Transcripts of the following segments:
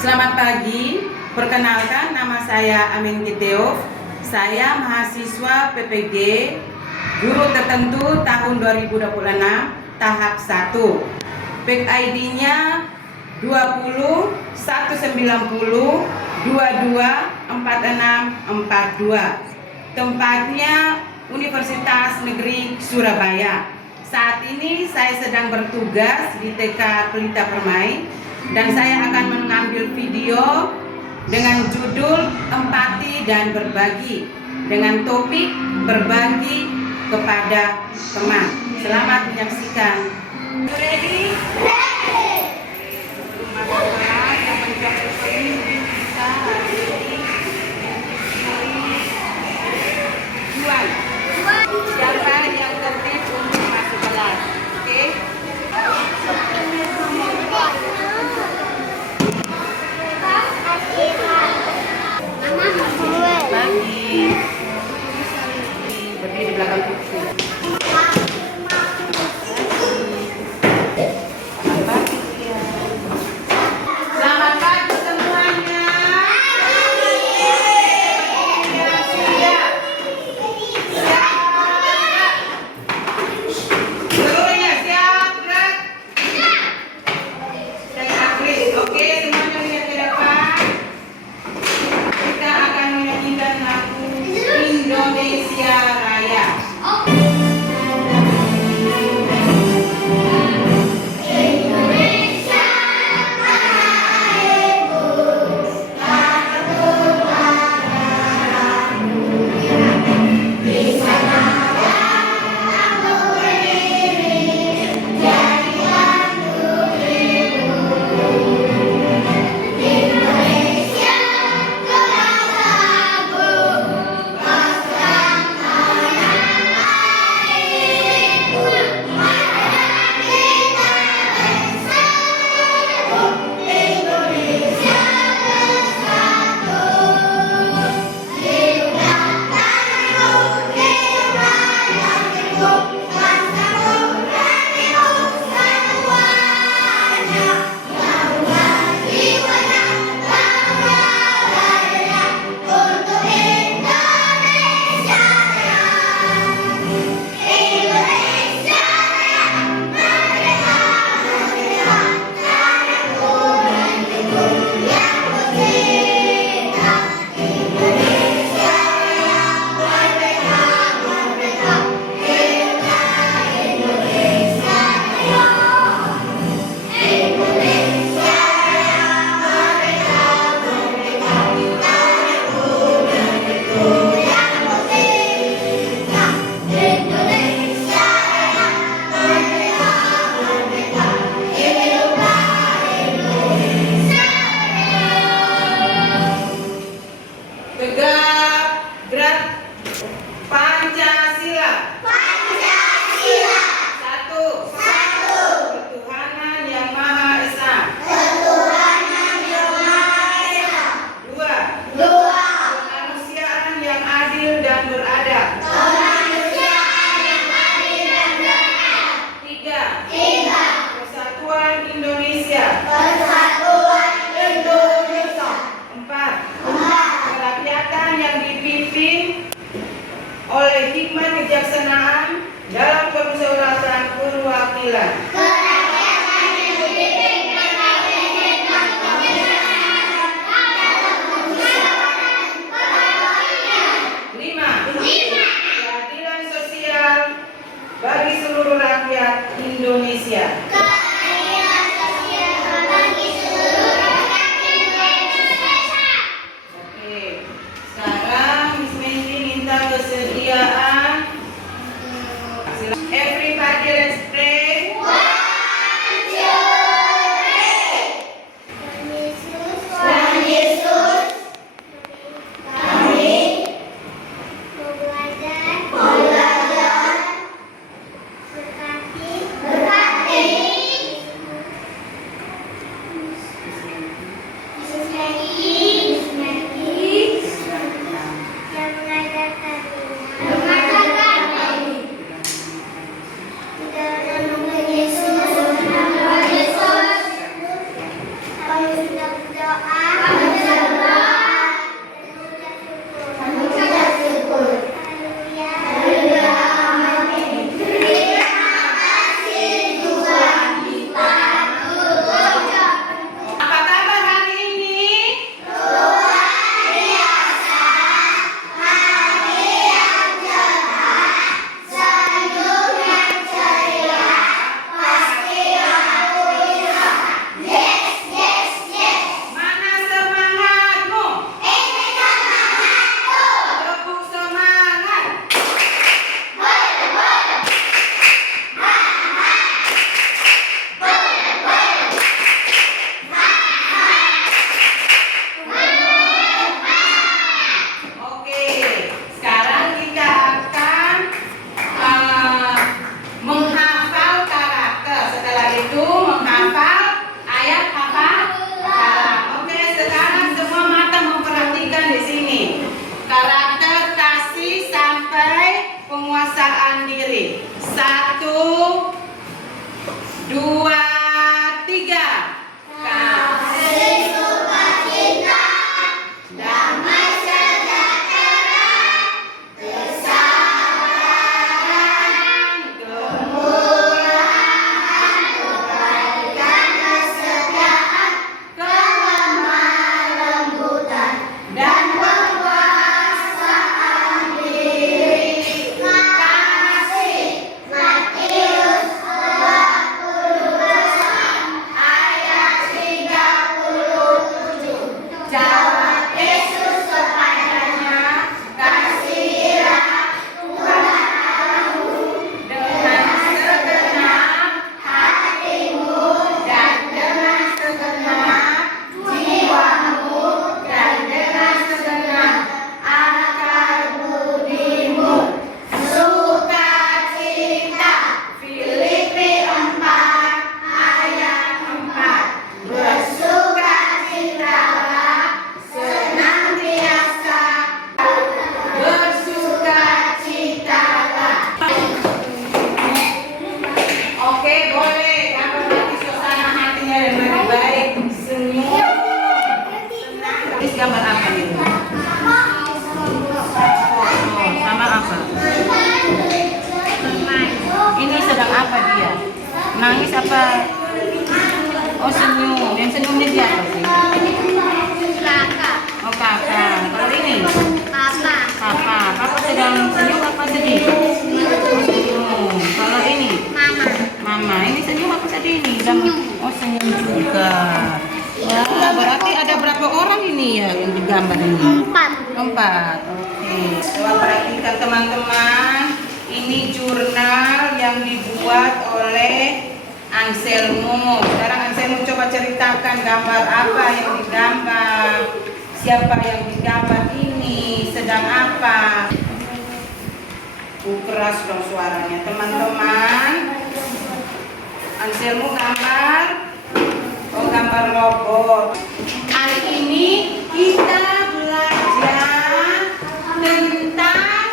Selamat pagi, perkenalkan nama saya Amin Giteof. Saya mahasiswa PPG Guru Tertentu tahun 2026 tahap 1. PIK ID-nya 20 190 22 4642. Tempatnya Universitas Negeri Surabaya. Saat ini saya sedang bertugas di TK Pelita Permai dan saya akan mengambil video dengan judul Empati dan Berbagi dengan topik berbagi kepada teman. Selamat menyaksikan. Ready? Siapa yang tertib untuk masuk kelas? Oke? Pagi. Berdiri di belakang kursi. Selamat pagi semuanya. Seluruhnya siap, gerak. Saya Agris. Oke, semuanya lihat ke depan. Kita akan menyanyikan lagu Indonesia Raya. Tegak, gerak. Pancasila. Pancasila. Satu. Satu. Ketuhanan yang Maha Esa. Ketuhanan yang Maha Esa. Dua. Dua. Kemanusiaan yang adil dan beradab. Kemanusiaan yang adil dan beradab. Tiga. Tiga. Persatuan Indonesia. Persatuan Indonesia. Empat. Empat. Kerakyatan yang dipimpin oleh hikmat kejaksanaan dalam permusyawaratan perwakilan. Kerakyatan yang dipimpin oleh hikmat kebijaksanaan dalam permusyawaratan perwakilan. Lima. Lima. Keadilan sosial bagi seluruh rakyat Indonesia. Keadilan sosial bagi seluruh rakyat Indonesia. Oke. Sekarang Miss Mendy minta kesediaan. Everybody let's pray. One, two, three. Tuhan Yesus, kami mau belajar berkati dua, tiga. Kasih sukacita, damai sejahtera, kesabaran, kemurahan, kebaikan, kesetiaan, kelemah lembutan, dan penguasaan diri. Kasih Matius 28 ayat 37. Jawab Yesus kepadanya, kasihilah Tuhan Allahmu dengan segenap hatimu dan dengan segenap jiwamu dan dengan segenap akal budimu. Sukacita, Filipi 4 ayat 4. Bersukacitalah senantiasa, bersukacitalah. Oke, boleh. Gambar nanti suasana hatinya yang lebih baik. Senyum. Ini gambar apa ini? Sama apa? Ini sedang apa dia? Nangis apa? Oh, senyum. Yang senyumnya dia apa sih? Kakak, Oh, kakak. Kalau ini? papa, Papa sedang senyum apa sedih? Oh, senyum. Kalau ini? mama, Mama. Ini senyum apa sedih ini? Oh, senyum juga. Wah, berarti ada berapa orang ini ya yang digambar ini? 4. Oke. Coba perhatikan teman-teman. Ini jurnal yang dibuat oleh Anselmo. Sekarang Anselmo coba ceritakan gambar apa yang digambar. Siapa yang digambar ini? Sedang apa? Keras dong suaranya teman-teman. Anselmo gambar. Oh, gambar robot. Hari ini kita belajar tentang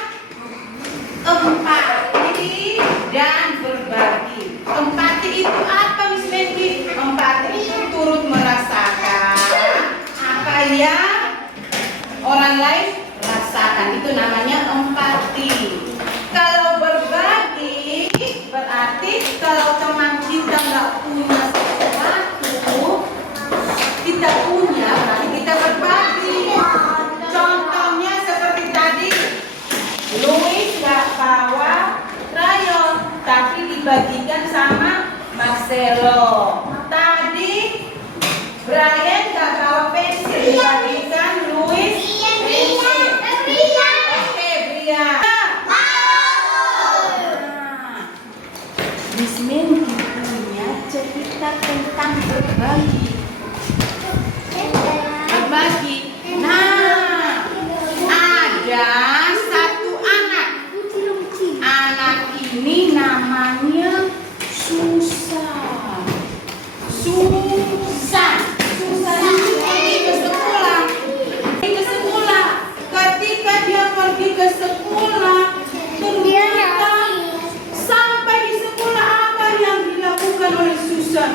empati dan berbagi. Empati itu apa, Miss Mendy? Empati itu turut merasakan apa yang orang lain rasakan. Itu namanya empati. Kalau berbagi berarti kalau teman kita nggak punya sesuatu, kita punya, berarti kita berbagi. Contohnya seperti tadi, Louis nggak bawa krayon, tapi dibagikan sama Marcelo. Tadi Brian nggak bawa pensil, dibagikan Louis pensil. Oke, Brian. Miss Mendy punya cerita tentang berbagi. Berbagi. Nah, ada satu anak. Anak ini namanya Susan. Susan ini pergi ke sekolah. Ketika dia pergi ke sekolah, ternyata sampai di sekolah apa yang dilakukan oleh Susan?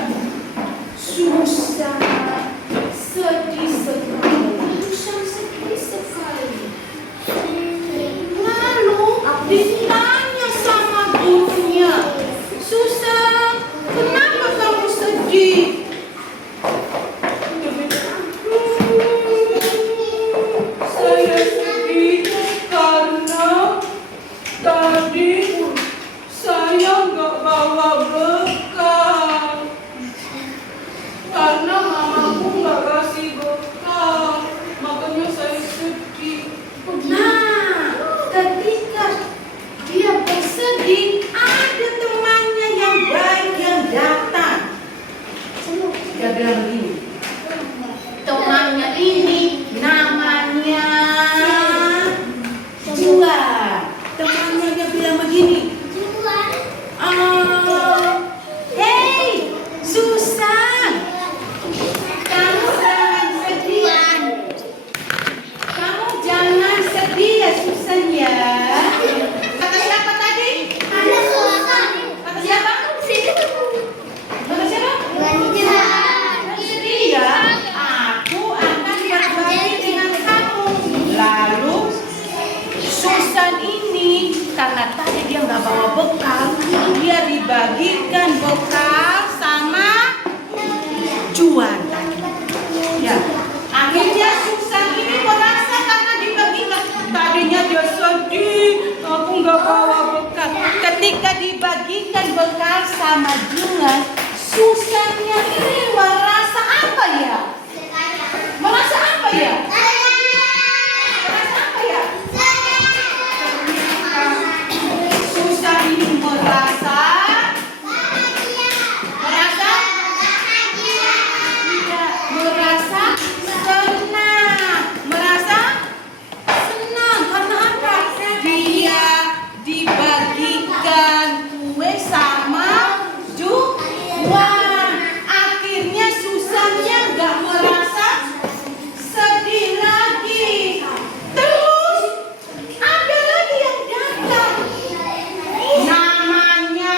Susan sedih sekali. Lalu ditanya sama gurunya, Susan, kenapa kamu sedih? bekal sama Juan tadi. Ya, akhirnya Susan ini merasa karena dibagikan. Tadinya dia sedih, aku nggak bawa bekal. Ketika dibagikan bekal sama Juan, Susannya ini merasa apa ya? Merasa apa ya? Merasa apa ya? Susan ini merasa senang karena apa? Dia dibagikan kue sama Juan. Akhirnya Susannya gak merasa sedih lagi. Terus ada lagi yang datang. Namanya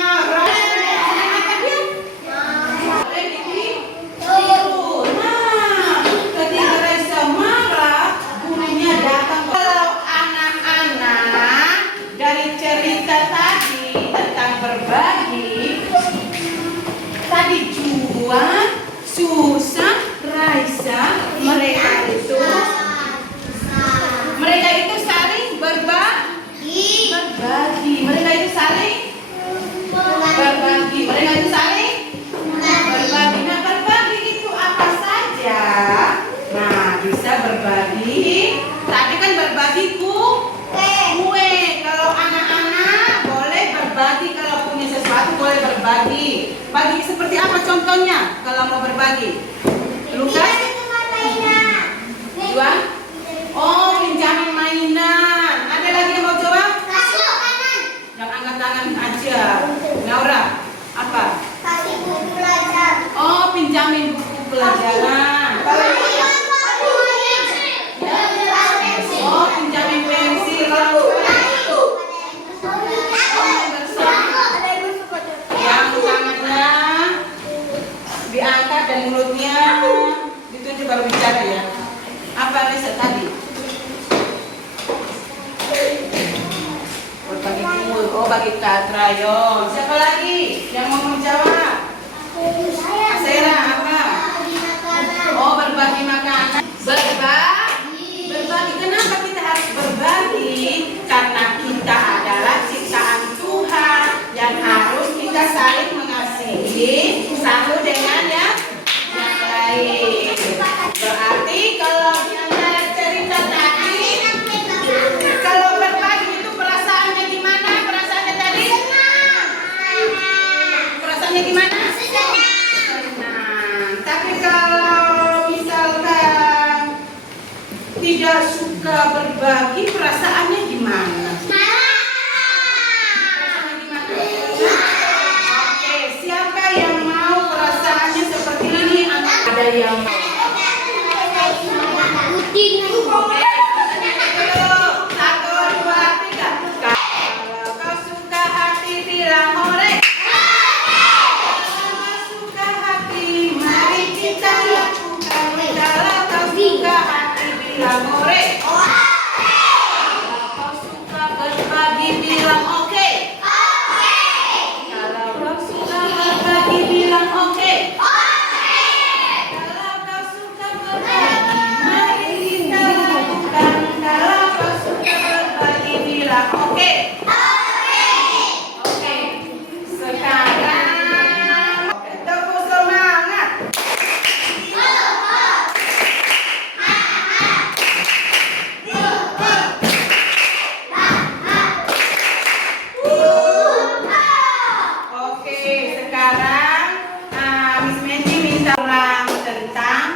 ketika Reza marah, gurunya datang. Kalau anak-anak dari cerita tadi tentang berbagi, tadi Juan, Susan, Raisa, mereka itu saling berbagi. Mereka itu saling berbagi. Nah, berbagi itu apa saja? Nah, bisa berbagi. Tadi kan berbagi kue. Kalau anak-anak boleh berbagi, kalau punya sesuatu boleh berbagi. Bagi seperti apa contohnya kalau mau berbagi? Lukas? Juan? Oh, pinjamin mainan. Ada lagi yang mau jawab? Yang angkat tangan aja. Naura, apa? Oh, pinjamin buku pelajaran. Oh, pinjamin pensil. Yang tangannya diangkat dan mulutnya ditunjuk baru bicara ya. Apa riset tadi? Berbagi kue. Oh, bagi krayon. Siapa lagi yang mau menjawab? Asera, apa? Oh, berbagi makanan. Berbagi. Kenapa kita harus berbagi? Karena kita adalah ciptaan Tuhan yang harus kita saling mengasihi satu dengan yang lain. Berarti kalau di antara cerita tadi, kalau berbagi itu perasaannya gimana? Perasaannya tadi? Perasaannya gimana? Senang. Tapi kalau misalkan tidak suka berbagi, perasaannya gimana? Perasaannya gimana? Oke, siapa yang mau perasaannya seperti ini? Ada yang mau? Satu, dua, tiga. Kalau kau suka hati bilang hore. Kalau kau suka hati, mari kita lakukan. Kalau kau suka hati bilang hore. Kalau kau suka berbagi bilang oke. Kalau kau suka berbagi bilang oke. Kalau kau suka berbagi, mari kita lakukan. Kalau kau suka berbagi bilang oke. Oke. Sekarang tepuk semangat. Oke, sekarang Miss Mendy minta perang tentang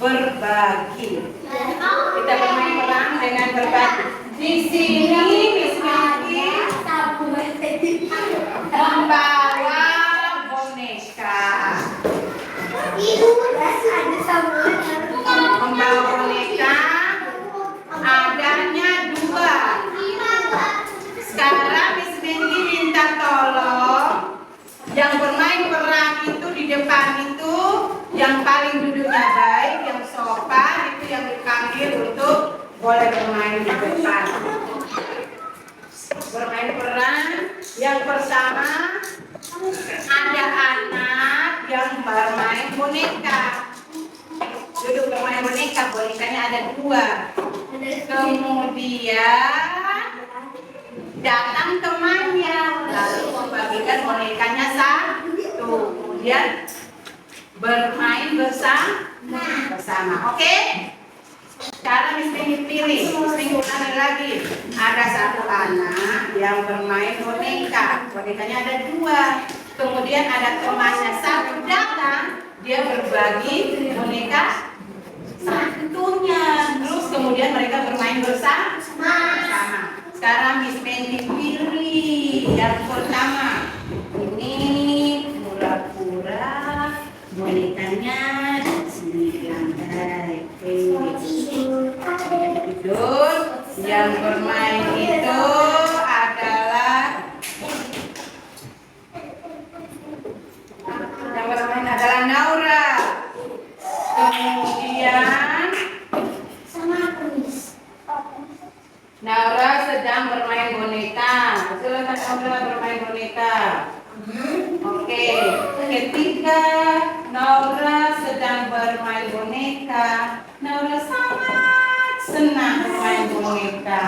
berbagi. Kita bermain perang dengan berbagi. Di sini Miss Mendy membawa boneka. Membawa boneka adanya dua. Sekarang Miss Mendy minta tolong yang bermain perang itu di depan itu, yang paling duduknya baik, yang sopan itu yang dipanggil untuk boleh bermain di depan. Bermain perang yang pertama ada anak yang bermain boneka. Duduk bermain boneka, bonekanya ada 2. Kemudian datang temannya, lalu membagikan bonekanya 1. Kemudian bermain bersama. Oke? Sekarang Miss Penny pilih, Miss Penny ulangi lagi. Ada 1 anak yang bermain boneka, bonekanya ada 2. Kemudian ada temannya 1 datang, dia berbagi boneka 1-nya. Terus kemudian mereka bermain bersama. Sekarang Miss Penny pilih yang pertama. Ini pura-pura bonekanya di sini di lantai. Tidur. Yang bermain itu adalah Naura. Kemudian Naura sedang bermain boneka. Silakan Naura bermain boneka. Oke. Ketika Naura sedang bermain boneka, Naura sangat senang bermain boneka.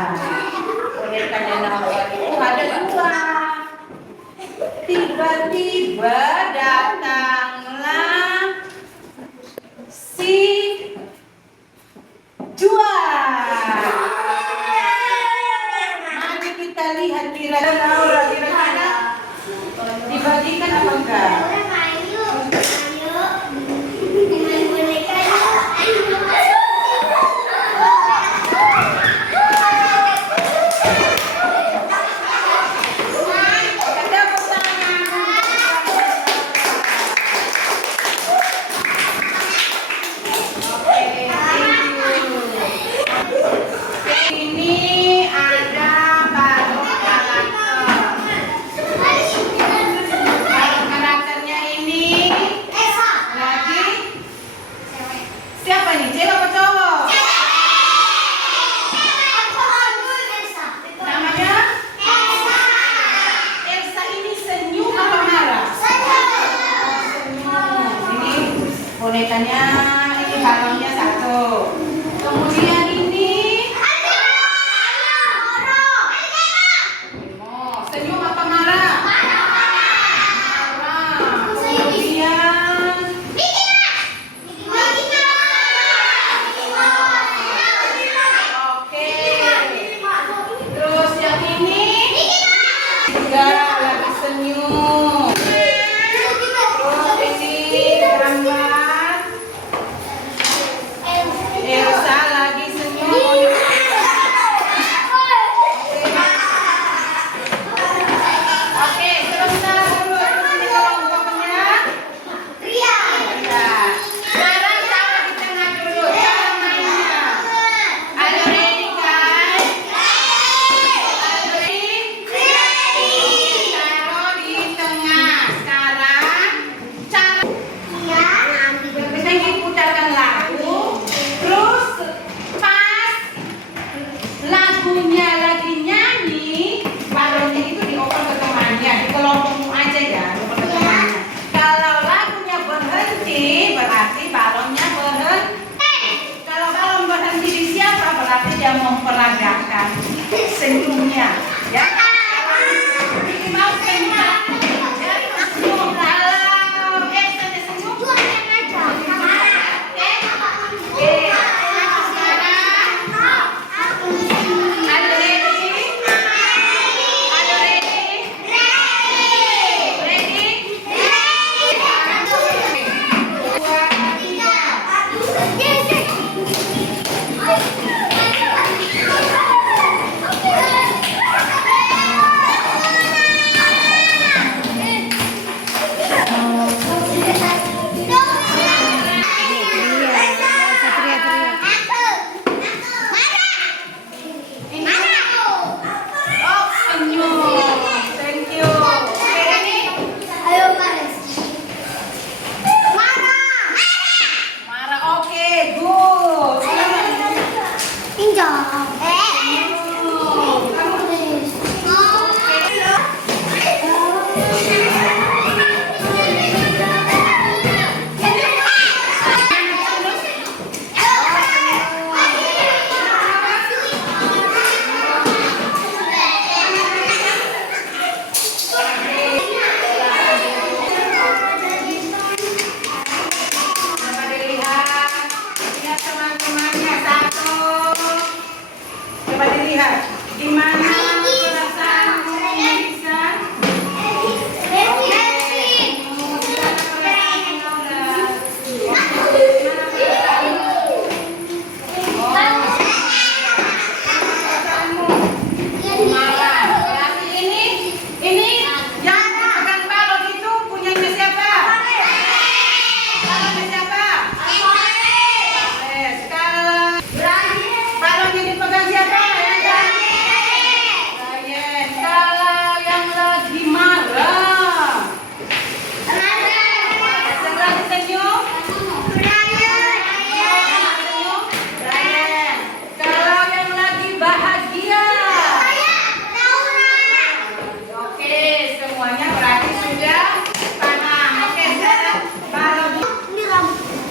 Bonekanya Naura itu ada 2. Tiba-tiba datanglah si juara. Mari kita lihat kira-kira Naura kira-kira dibagikan apa enggak? Bonekanya ini balonnya 1. Kemudian ini senyum apa marah? Marah. Kemudian oke. Terus yang ini juga lagi senyum. Terus ini gambar Elsa lagi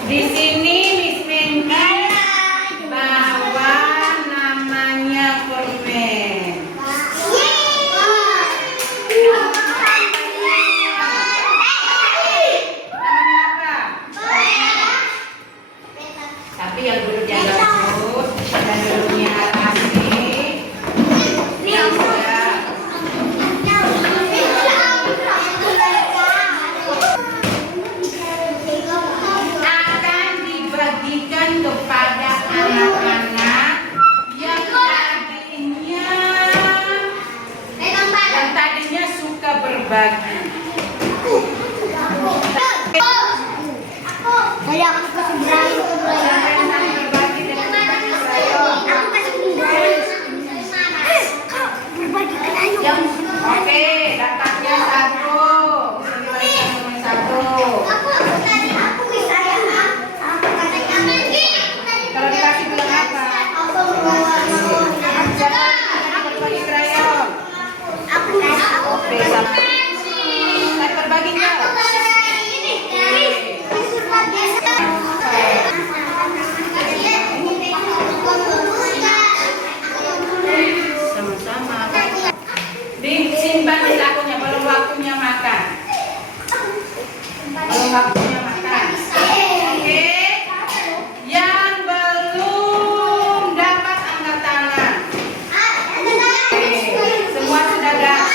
Di sini Miss Mendy bawa namanya permen. Namanya apa? Tapi yang dulu jaga terus dan dulunya Arasi. Yang sudah akan dibagikan kepada anak-anak yang tadinya suka berbagi. Dari aku kasih Brian ke Brian. Siapa yang saling berbagi dengan berbagi crayon? Aku kasih Brian. Berbagi crayon. Oke, dapatnya satu. Dibagikan cuma satu. Aku bisa ya. Aku katanya Kalau dikasih bilang apa? Siapa yang berbagi crayon? Oke, sama. Tadi berbagi nggak? Sama-sama. Disimpan di sakunya, belum waktunya makan. Belum waktunya makan. Oke. Yang belum dapat angkat tangan. Oke. Semua sudah dapat.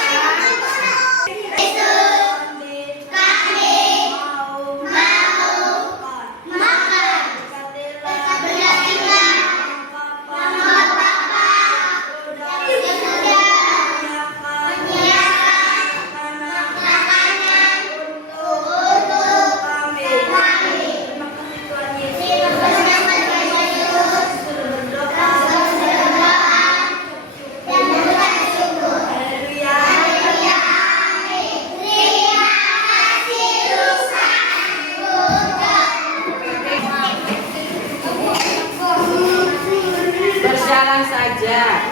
Berjalan saja.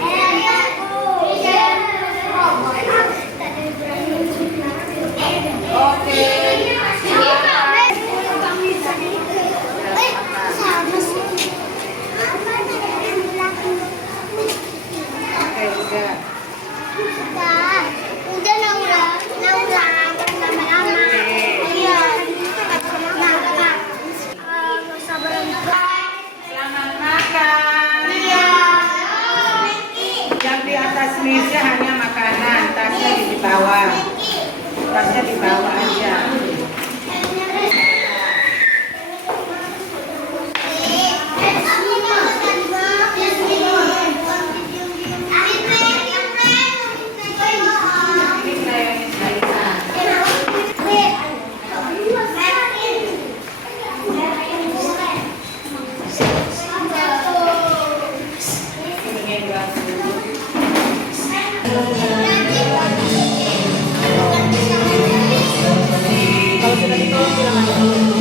Oke. Oke, udah. Udah Naura lama-lama. Iya. Selamat makan. Yang di atas meja hanya makanan, tasnya di bawah. Tasnya di bawah aja. Ini crayonnya Zaira. Ini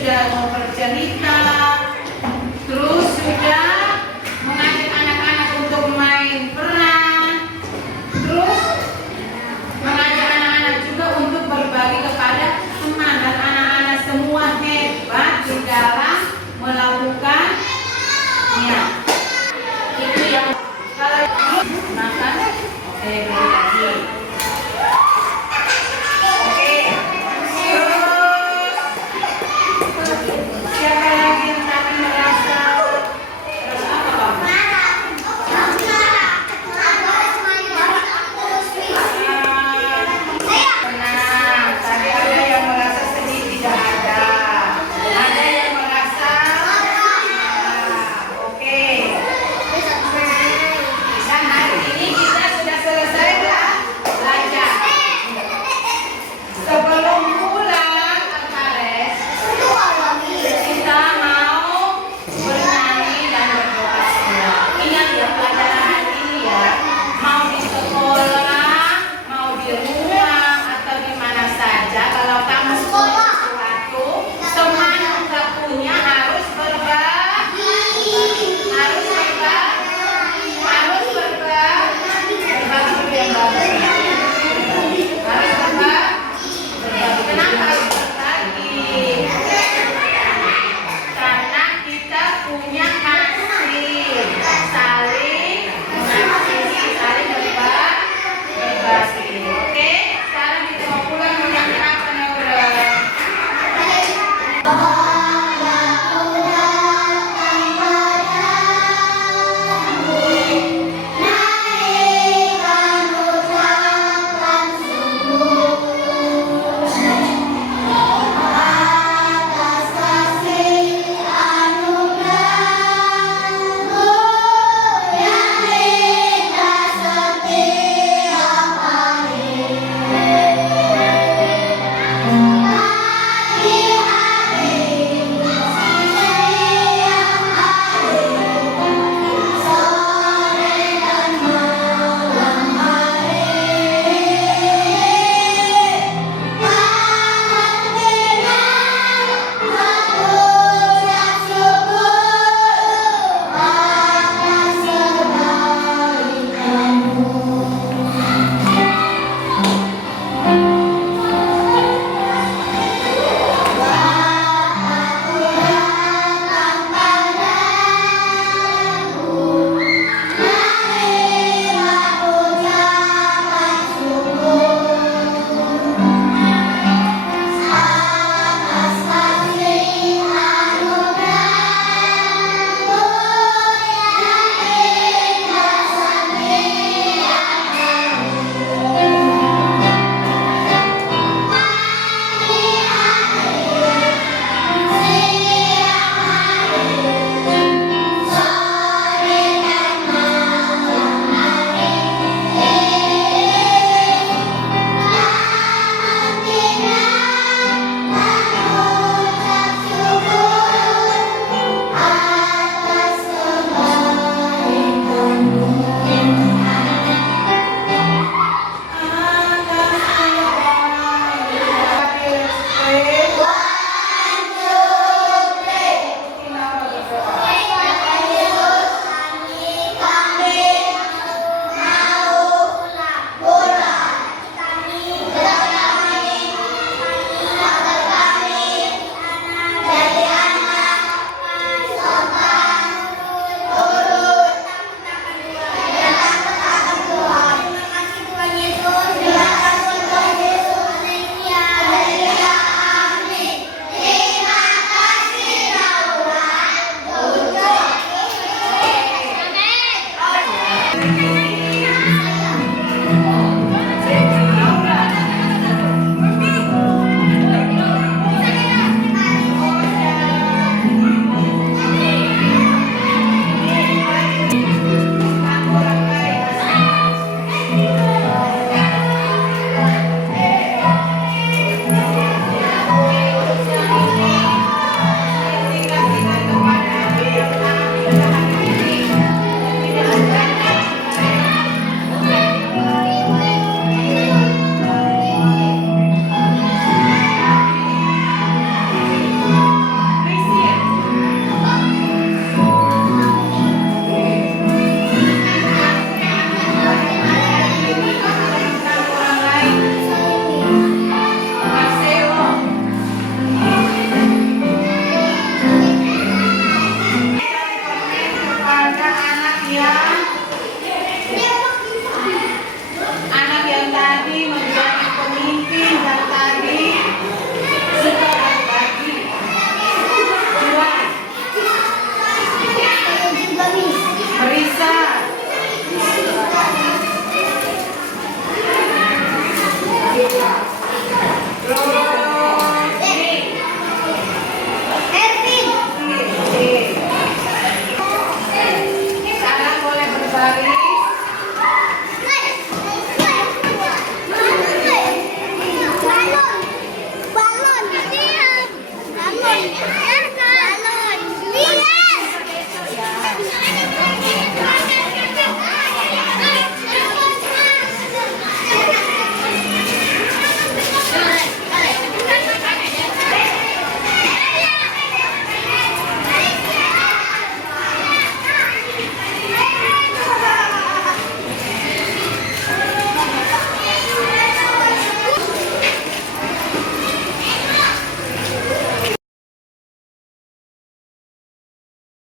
sudah mau bercerita, terus sudah mengajak anak-anak untuk main peran, terus mengajak anak-anak juga untuk berbagi kepada teman, dan anak-anak semua hebat di dalam melakukan itu yang kalau makan. Oke, beri lagi. Oke, terus siapa lagi yang tadi merasa terus apa Pak? Tenang, tadi ada yang merasa sedih, tidak ada. Ada yang merasa oke. Dan hari ini kita sudah selesai belajar. Sebelum pulang Altares, kita mau bernyanyi dan berdoa semua. Ingat ya, pelajaran hari ini ya, mau di sekolah, mau di rumah, atau di mana saja, kalau kamu punya sesuatu, teman juga punya, harus berbagi, harus berbagi, harus berbagi, berbagi yang bagus. Harus berbagi. Kenapa harus berbagi? Karena kita punya kasih, saling mengasihi, saling berbagi. Oke, sekarang kita mau pulang, mau nyanyi apa nih, Bro?